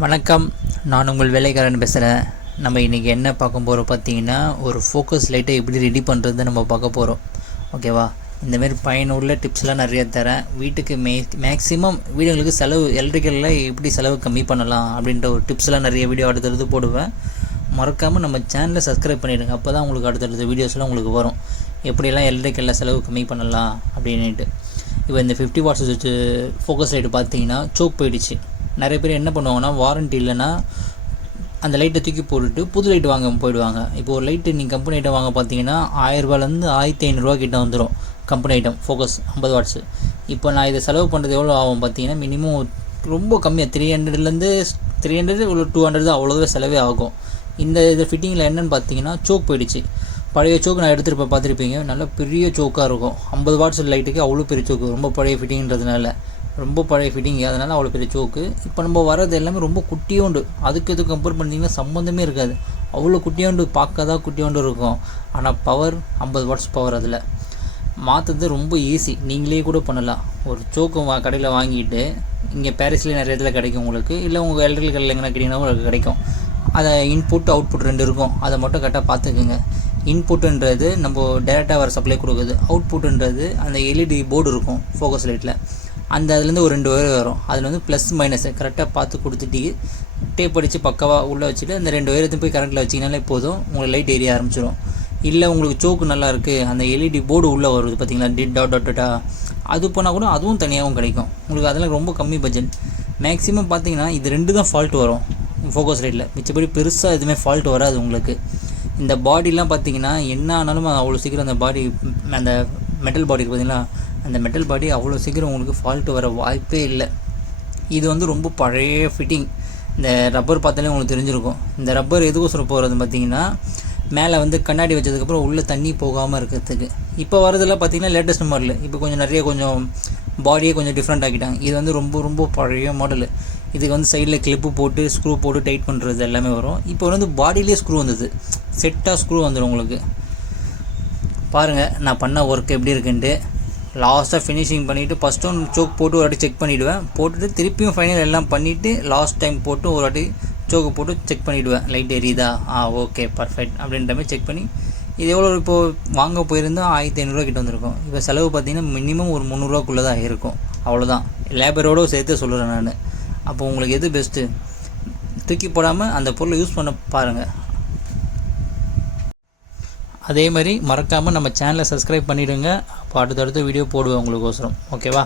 வணக்கம், நான் உங்கள் வேலைக்காரன் பேசுகிறேன். நம்ம இன்றைக்கி என்ன பார்க்க போகிறோம் பார்த்தீங்கன்னா, ஒரு ஃபோக்கஸ் லைட்டை எப்படி ரெடி பண்ணுறது நம்ம பார்க்க போகிறோம். ஓகேவா? இந்தமாரி பயனுள்ள டிப்ஸ்லாம் நிறைய தரேன். வீட்டுக்கு மேக்ஸிமம் வீடுகளுக்கு செலவு எலக்ட்ரிக்கலில் எப்படி செலவு கம்மி பண்ணலாம் அப்படின்ற ஒரு டிப்ஸ்லாம் நிறைய வீடியோ அடுத்தடுத்து போடுவேன். மறக்காமல் நம்ம சேனலை சப்ஸ்கிரைப் பண்ணிவிடுங்க. அப்போ தான் உங்களுக்கு அடுத்தடுத்த வீடியோஸ்லாம் உங்களுக்கு வரும். எப்படியெல்லாம் எலக்ட்ரிக்கலில் செலவு கம்மி பண்ணலாம் அப்படின்ட்டு. இப்போ இந்த 50 வாட்ஸ் ஃபோக்கஸ் லைட்டு பார்த்தீங்கன்னா சோக் போயிடுச்சு. நிறைய பேர் என்ன பண்ணுவாங்கன்னா, வாரண்ட்டி இல்லைன்னா அந்த லைட்டை தூக்கி போட்டுட்டு புது லைட் வாங்க போயிடுவாங்க. இப்போ ஒரு லைட்டு நீங்கள் கம்பெனி ஐட்டம் வாங்க பார்த்தீங்கன்னா 1000 1500 கிட்ட வந்துடும். Company item focus 50 watts. இப்போ நான் இதை செலவு பண்ணுறது எவ்வளோ ஆகும் பார்த்தீங்கன்னா, மினிமம் ரொம்ப கம்மியாக 300 ஒரு 200 தான், அவ்வளோதான் செலவே ஆகும். இது ஃபிட்டிங்கில் என்னென்னு பார்த்தீங்கன்னா, சோக் போயிடுச்சு. பழைய சோக்கு நான் எடுத்துகிட்டு பார்த்துருப்பீங்க, நல்ல பெரிய சோக்காக இருக்கும். 50 வாட்ஸ் லைட்டுக்கு அவ்வளோ பெரிய சோக்கு, ரொம்ப பழைய ஃபிட்டிங்கிறதுனால, ரொம்ப பழைய ஃபிட்டிங், அதனால் அவ்வளோ பெரிய சோக்கு. இப்போ நம்ம வர்றது எல்லாமே ரொம்ப குட்டியோண்டு, அதுக்கு எதுவும் கம்பேர் பண்ணிங்கன்னா சம்மந்தமே இருக்காது. அவ்வளோ குட்டியோண்டு, பார்க்க தான் குட்டியோண்டு இருக்கும். ஆனால் பவர் 50 வாட்ஸ் பவர். அதில் மாற்றுறது ரொம்ப ஈஸி, நீங்களே கூட பண்ணலாம். ஒரு சோக்கு கடையில் வாங்கிட்டு, இங்கே பாரிஸ்லேயே நிறைய இடத்துல கிடைக்கும் உங்களுக்கு, இல்லை உங்கள் எலக்ட்ரிக்கல் கடையில் எங்கன்னா கேட்டிங்கன்னா உங்களுக்கு கிடைக்கும். அதை இன்புட் அவுட்புட் 2 இருக்கும், அதை மட்டும் கரெக்டாக பார்த்துக்குங்க. இன்புட்டுன்றது நம்ம டேரெக்டாக வர சப்ளை கொடுக்குது. அவுட்புட்டுன்றது அந்த எல்இடி போர்டு இருக்கும் ஃபோக்கஸ் லைட்டில், அந்த அதுலேருந்து ஒரு 2 ஒயர் வரும். அதில் வந்து ப்ளஸ் மைனஸ் கரெக்டாக பார்த்து கொடுத்துட்டு டேப் அடித்து பக்காவாக உள்ளே வச்சுட்டு அந்த 2 ஒயரத்தையும் போய் கரண்ட்டில் வச்சிங்கனாலே போதும், உங்களுக்கு லைட் எரிய ஆரம்பிச்சிடும். இல்லை உங்களுக்கு சோக்கு நல்லா இருக்குது, அந்த எல்இடி போர்டு உள்ளே வருது பார்த்தீங்களா, டாட் அது போனால் கூட அதுவும் தனியாகவும் கிடைக்கும் உங்களுக்கு. அதெல்லாம் ரொம்ப கம்மி பட்ஜெட். மேக்ஸிமம் பார்த்தீங்கன்னா இது 2 தான் ஃபால்ட் வரும் ஃபோக்கஸ் லைட்டில், மிச்சப்படி பெருசாக எதுவுமே ஃபால்ட் வராது உங்களுக்கு. இந்த பாடிலாம் பார்த்தீங்கன்னா என்ன ஆனாலும் அவ்வளோ சீக்கிரம் அந்த பாடி, அந்த மெட்டல் பாடி பார்த்தீங்களா, அந்த மெட்டல் பாடி அவ்வளோ சீக்கிரம் உங்களுக்கு ஃபால்ட்டு வர வாய்ப்பே இல்லை. இது வந்து ரொம்ப பழைய ஃபிட்டிங். இந்த ரப்பர் பார்த்தாலே உங்களுக்கு தெரிஞ்சிருக்கும். இந்த ரப்பர் எதுக்கோசரம் போகிறது பார்த்தீங்கன்னா, மேலே வந்து கண்ணாடி வச்சதுக்கப்புறம் உள்ளே தண்ணி போகாமல் இருக்கிறதுக்கு. இப்போ வரதெல்லாம் பார்த்தீங்கன்னா லேட்டஸ்ட் மாடல். இப்போ கொஞ்சம் பாடியே கொஞ்சம் டிஃப்ரெண்ட் ஆக்கிட்டாங்க. இது வந்து ரொம்ப ரொம்ப பழைய மாடலு. இதுக்கு வந்து சைடில் கிளிப்பு போட்டு ஸ்க்ரூ போட்டு டைட் பண்ணுறது எல்லாமே வரும். இப்போ வந்து பாடியிலே ஸ்க்ரூ வந்தது, செட்டாக ஸ்க்ரூ வந்துடும் உங்களுக்கு. பாருங்கள் நான் பண்ண ஒர்க் எப்படி இருக்குன்ட்டு. லாஸ்ட்டாக ஃபினிஷிங் பண்ணிவிட்டு ஃபஸ்ட் ஒன் சோக் போட்டு ஒரு வாட்டி செக் பண்ணிவிடுவேன். போட்டுட்டு திருப்பியும் ஃபைனல் எல்லாம் பண்ணிவிட்டு லாஸ்ட் டைம் போட்டு ஒரு வாட்டி சோக்கு போட்டு செக் பண்ணிவிடுவேன். லைட் எரியுதா, ஓகே பர்ஃபெக்ட் அப்படின்ற மாதிரி செக் பண்ணி. இது எவ்வளோ இப்போது வாங்க போயிருந்தால் 1500 கிட்ட வந்திருக்கும். இப்போ செலவு பார்த்தீங்கன்னா மினிமம் ஒரு 300 தான் இருக்கும், அவ்வளோதான். லேபரோடு சேர்த்து சொல்கிறேன் நான். அப்போ உங்களுக்கு எது பெஸ்ட்டு, தூக்கி போடாமல் அந்த பொருளை யூஸ் பண்ண பாருங்கள். அதே மாதிரி மறக்காமல் நம்ம சேனலை சப்ஸ்கிரைப் பண்ணிவிடுங்க. அப்போ அடுத்தடுத்த வீடியோ போடுவேன் உங்களுக்கோசரம். ஓகேவா?